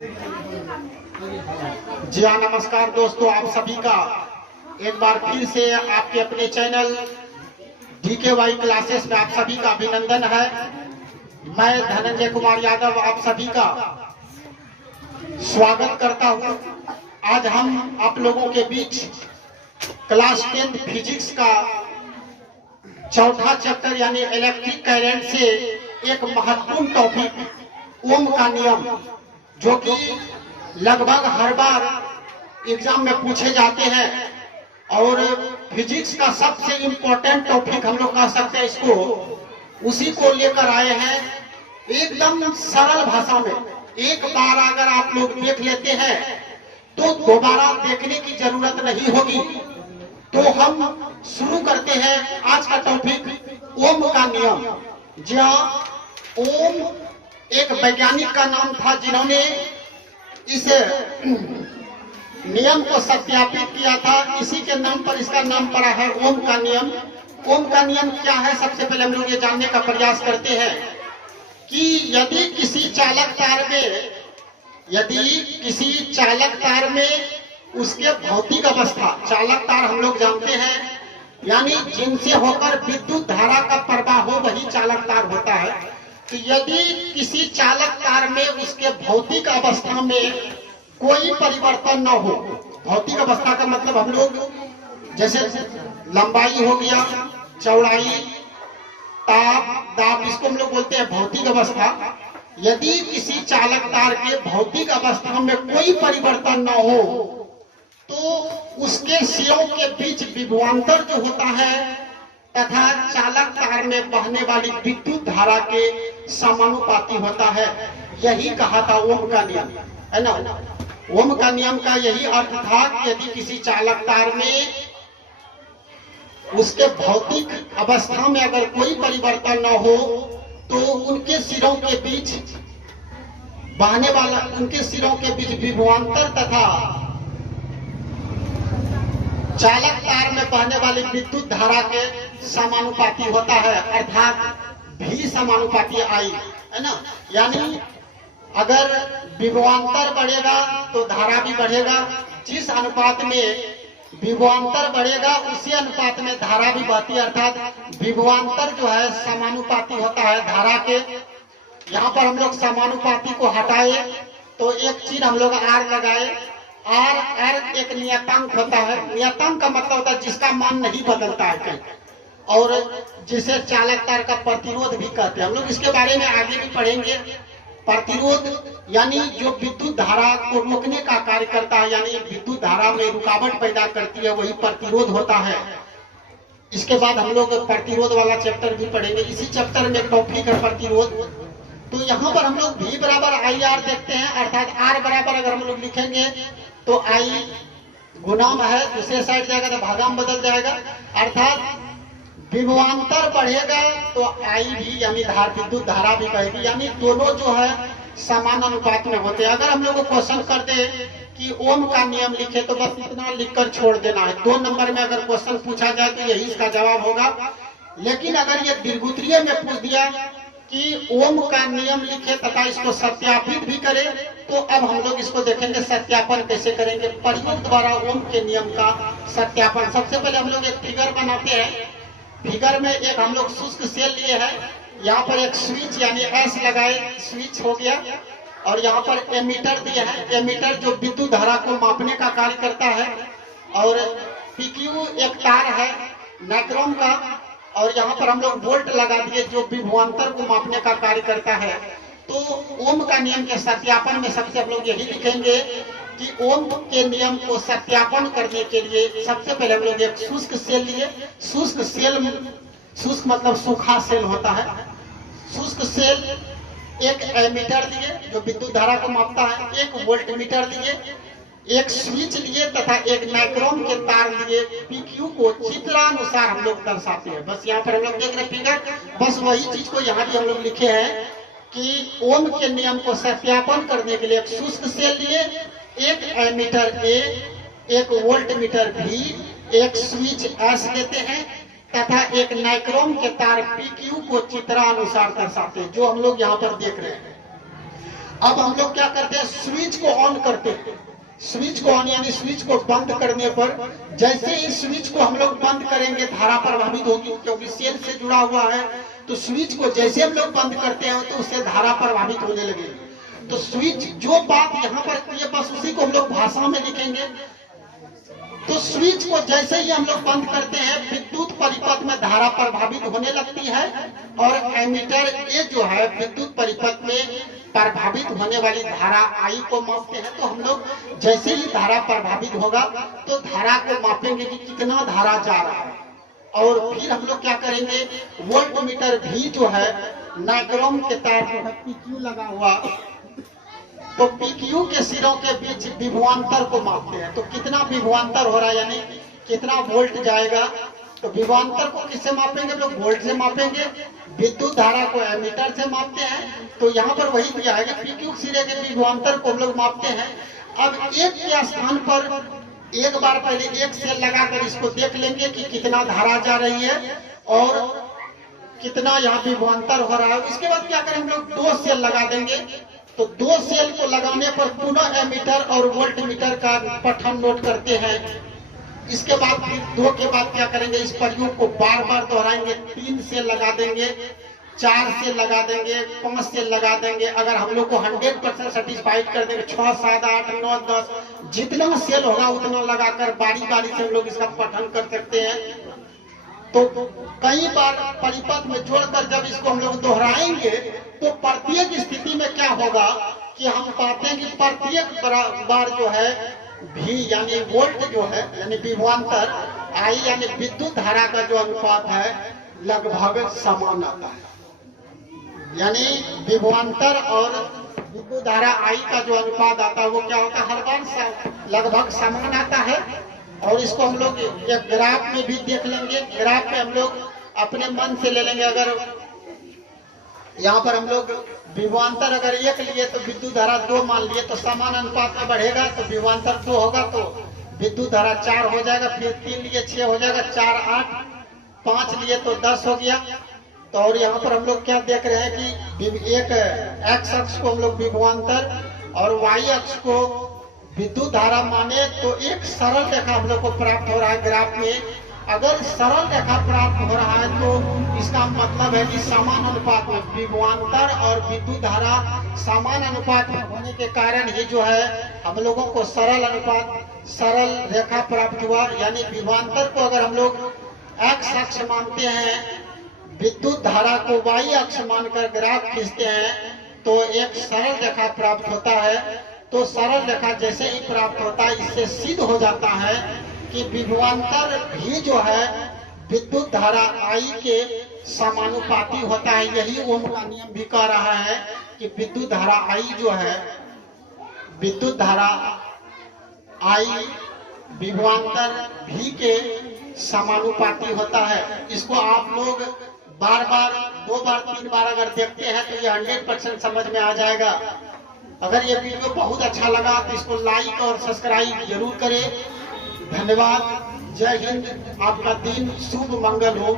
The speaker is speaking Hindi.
जी हाँ, नमस्कार दोस्तों, आप सभी का एक बार फिर से आपके अपने चैनल DKY क्लासेस में आप सभी का अभिनंदन है। मैं धनंजय कुमार यादव आप सभी का स्वागत करता हूँ। आज हम आप लोगों के बीच क्लास 10 फिजिक्स का चौथा चैप्टर यानी इलेक्ट्रिक करंट से एक महत्वपूर्ण टॉपिक ओम का नियम, जो कि लगभग हर बार एग्जाम में पूछे जाते हैं और फिजिक्स का सबसे इम्पोर्टेंट टॉपिक हम लोग कह सकते हैं इसको, उसी को लेकर आए हैं एकदम सरल भाषा में। एक बार अगर आप लोग देख लेते हैं तो दोबारा देखने की जरूरत नहीं होगी। तो हम शुरू करते हैं आज का टॉपिक, ओम का नियम। जी हाँ, ओम एक वैज्ञानिक का नाम था जिन्होंने इस नियम को सत्यापित किया था। इसी के नाम पर इसका नाम पड़ा है ओम का नियम। ओम का नियम क्या है, सबसे पहले हम लोग ये जानने का प्रयास करते हैं कि यदि किसी चालक तार में उसके भौतिक अवस्था, चालक तार हम लोग जानते हैं यानी जिनसे होकर विद्युत धारा का प्रवाह हो वही चालक तार होता है। तो यदि किसी चालक तार में उसके भौतिक अवस्था में कोई परिवर्तन न हो, भौतिक अवस्था का मतलब हम लोग जैसे लंबाई हो गया, चौड़ाई, ताप, दाब, इसको हम लोग बोलते हैं भौतिक अवस्था। यदि किसी चालक तार के भौतिक अवस्था में कोई परिवर्तन न हो तो उसके सिरों के बीच विभवांतर जो होता है तथा चालक तार में बहने वाली विद्युत धारा के समानुपाती होता है। यही कहा था ओम का नियम, है ना। ओम का नियम का यही अर्थ था कि यदि किसी चालक तार में उसके भौतिक अवस्था में अगर कोई परिवर्तन न हो तो उनके सिरों के बीच बहने वाला, उनके सिरों के बीच विभवांतर तथा चालक तार में बहने वाली विद्युत धारा के समानुपाती होता है, अर्थात भी समानुपाती आई, है ना। यानी अगर विभवांतर बढ़ेगा तो धारा भी बढ़ेगा, जिस अनुपात में विभवांतर बढ़ेगा उसी अनुपात में धारा भी बढ़ती है, अर्थात विभवांतर जो है समानुपाती होता है धारा के। यहाँ पर हम लोग समानुपाती को हटाए तो एक चीज हम लोग आर लगाए। आर एक नियतांक होता है। नियतांक का मतलब होता है जिसका मान नहीं बदलता है कहीं, और जिसे चालक तार का प्रतिरोध भी कहते हैं। हम लोग इसके बारे में आगे भी पढ़ेंगे। प्रतिरोध यानी जो विद्युत धारा को रोकने का कार्य करता है, यानी विद्युत धारा में रुकावट पैदा करती है, वही प्रतिरोध होता है। इसके बाद हम लोग प्रतिरोध वाला चैप्टर भी पढ़ेंगे। इसी चैप्टर में एक टॉपिक है प्रतिरोध। तो यहाँ पर हम लोग V बराबर आई आर देखते हैं, अर्थात R बराबर अगर हम लोग लिखेंगे तो I गुणाम है, दूसरे साइड जाएगा तो भागाम बदल जाएगा, अर्थात विभवांतर बढ़ेगा तो I भी यानी विद्युत धारा भी बढ़ेगी, यानी दोनों जो है समान अनुपात में होते हैं। अगर हम लोग को क्वेश्चन कर दे कि ओम का नियम लिखे तो बस इतना लिखकर छोड़ देना है। 2 नंबर में अगर क्वेश्चन पूछा जाए तो यही इसका जवाब होगा। लेकिन अगर ये दीर्घोत्तरीय में पूछ दिया कि ओम का नियम लिखे तथा इसको सत्यापित भी करे, तो अब हम लोग इसको देखेंगे सत्यापन कैसे करेंगे, प्रयोग द्वारा ओम के नियम का सत्यापन। सबसे पहले हम लोग एक फिगर बनाते हैं। फिगर में एक हम लोग शुष्क सेल लिए हैं, यहाँ पर एक स्विच यानी एस लगाए, स्विच हो गया, और यहाँ पर एमीटर दिया है। एमीटर जो विद्युत धारा को मापने का कार्य करता है, और पीक्यू एक तार है नाइक्रोम का, और यहाँ पर हम लोग वोल्ट लगा दिए जो विभवांतर को मापने का कार्य करता है। तो ओम का नियम के सत्यापन में सबसे हम लोग यही लिखेंगे कि ओम के नियम को सत्यापन करने के लिए सबसे पहले हम लोग एक शुष्क सेल लिए। शुष्क सेल, शुष्क मतलब सूखा सेल होता है। शुष्क सेल एक एमीटर दिए जो विद्युत धारा को मापता है, एक वोल्ट मीटर दिए, एक स्विच लिए तथा एक नाइक्रोम के तार लिए। पीक्यू को चित्रानुसार हम लोग दर्शाते हैं। बस यहाँ पर हम लोग देख रहे फिगर, बस वही चीज को यहाँ भी हम लोग लिखे हैं कि ओम के नियम को सत्यापन करने के लिए एक शुष्क सेल लिए, एक एमीटर ए, एक वोल्ट मीटर भी, एक स्विच एस लेते हैं तथा एक नाइक्रोम के तार पीक्यू को चित्रानुसार दर्शाते हैं, जो हम लोग यहाँ पर देख रहे हैं। अब हम लोग क्या करते हैं, स्विच को ऑन करते हैं। स्विच को ऑन यानी स्विच को बंद करने पर जैसे ही स्विच को हम लोग बंद करेंगे धारा प्रभावित होगी, क्योंकि सेल से जुड़ा हुआ है। तो स्विच को जैसे हम लोग बंद करते हैं तो उससे धारा प्रभावित होने लगेगी। तो स्विच जो बात यहाँ पर की है बस उसी को हम लोग भाषा में लिखेंगे। तो स्विच को जैसे ही हम लोग बंद करते हैं विद्युत परिपथ में धारा प्रभावित होने लगती है, और एमीटर ए जो है विद्युत परिपथ में प्रभावित होने वाली धारा आई को मापते हैं। तो हम लोग जैसे ही धारा प्रभावित होगा तो धारा को मापेंगे कि कितना धारा जा रहा है, और फिर हम लोग क्या करेंगे, वोल्ट मीटर भी जो है नाइक्रोम के तार जो है पीक्यू लगा हुआ, तो पीक्यू के सिरों के बीच विभवांतर को मापते हैं। तो कितना विभवांतर हो रहा है यानी कितना वोल्ट जाएगा, तो विभवांतर को किससे मापेंगे, लोग वोल्ट से मापेंगे। विद्युत धारा को एमीटर से मापते हैं। तो यहाँ पर वही दिया है कि पीक्यू सिरे के विभवांतर को हम लोग मापते हैं। अब एक के स्थान पर एक बार पहले एक सेल लगाकर इसको देख लेंगे कि कितना धारा जा रही है और कितना यहाँ विभवांतर हो रहा है। उसके बाद क्या करेंगे, हम लोग दो सेल लगा देंगे। तो दो सेल को लगाने पर पुनः एमीटर और वोल्ट मीटर का पठन नोट करते हैं। इसके बाद फिर दो के बाद क्या करेंगे, इस प्रयोग को बार बार दोहराएंगे। 3 सेल लगा देंगे, 4 सेल लगा देंगे, 5 सेल लगा देंगे। अगर हम लोग को 100% सेटिस्फाइड कर देंगे 6, 7, 8, 9, 10 जितना सेल होगा उतना लगाकर बारी बारी से हम लोग इसका पठन कर सकते हैं। तो कई बार परिपथ में जोड़कर जब इसको हम लोग दोहराएंगे तो प्रत्येक स्थिति में क्या होगा कि हम पाते हैं कि प्रत्येक बार जो है भी यानी वोल्ट जो है यानी विभवांतर आई यानी विद्युत धारा का जो अनुपात है लगभग समान आता है। यानी विभवांतर और विद्युत धारा आई का जो अनुपात आता है वो क्या होता है, हर बार लगभग समान आता है। और इसको हम लोग एक ग्राफ में भी देख लेंगे। ग्राफ में हम लोग अपने मन से ले लेंगे। अगर यहाँ पर हम लोग विभवांतर अगर 1 लिए तो विद्युत धारा 2 मान लिए तो समान अनुपात में बढ़ेगा। तो विभवांतर 2 होगा तो विद्युत धारा 4 हो जाएगा। फिर 3 लिए 6 हो जाएगा, 4, 8, 5 लिए तो 10 हो गया। तो और यहाँ पर हम लोग क्या देख रहे हैं कि एक एक्स अक्ष को हम लोग विभवांतर और वाई अक्ष को विद्युत धारा माने तो एक सरल रेखा हम लोग को प्राप्त हो रहा है ग्राफ में। अगर सरल रेखा प्राप्त हो रहा है तो इसका मतलब है कि समान अनुपात में विभवांतर और विद्युत धारा समान अनुपात में होने के कारण ही जो है हम लोगों को सरल रेखा प्राप्त हुआ। यानी विभवांतर को अगर हम लोग एक्स अक्ष मानते हैं, विद्युत धारा को वाई अक्ष मानकर ग्राफ खींचते हैं तो एक सरल रेखा प्राप्त होता है। तो सरल रेखा जैसे ही प्राप्त होता है इससे सिद्ध हो जाता है कि विभवांतर भी जो है विद्युत धारा आई के समानुपाती होता है। यही ओम का नियम भी कह रहा है कि विद्युत धारा आई जो है विद्युत धारा आई विभवांतर भी के समानुपाती होता है। इसको आप लोग बार बार 2 बार 3 बार अगर देखते हैं तो ये 100% समझ में आ जाएगा। अगर ये वीडियो बहुत अच्छा लगा तो इसको लाइक और सब्सक्राइब जरूर करें। धन्यवाद। जय हिंद। आपका दिन शुभ मंगल हो।